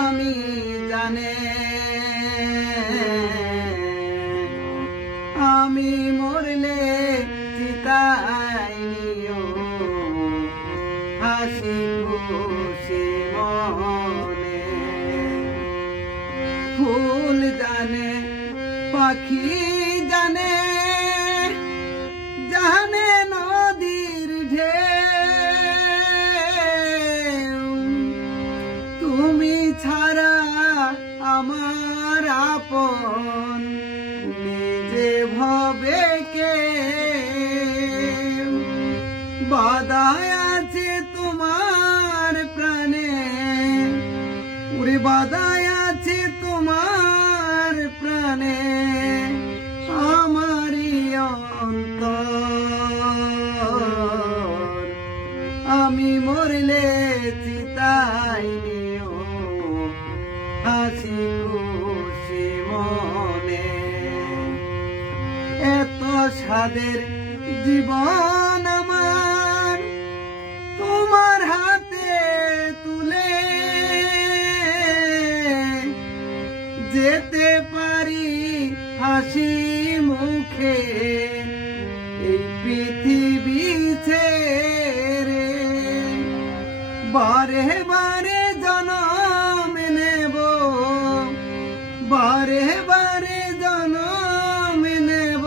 স্বামী জানে আমি মরলে চিতায় নিও হাসি খুশি মনে। ফুল জানে পাখি জানে জানে নদীর ঢেউ তুমি ছাড়া আমার আপন নিজে ভবে কে বাধায় আছে তোমার প্রাণে ওরে বাধায় আছে তোমার প্রাণে আমারই অন্তর আমি মরলে চিতাই নিও হাসি খুশি মনে। এত স্বাদের জীবন আমার তোমার হাতে তুলে যেতে পারি হাসি মুখে এই পৃথিবী ছেড়ে। বারে বারে জনম নেব বারে বারে জনম নেব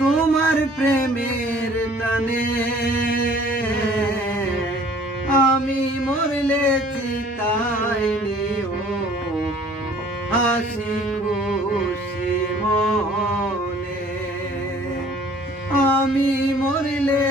তোমার প্রেমের টানে আমি মরলে চিতাই নিও হাসি খুশি মনে আমি মরলে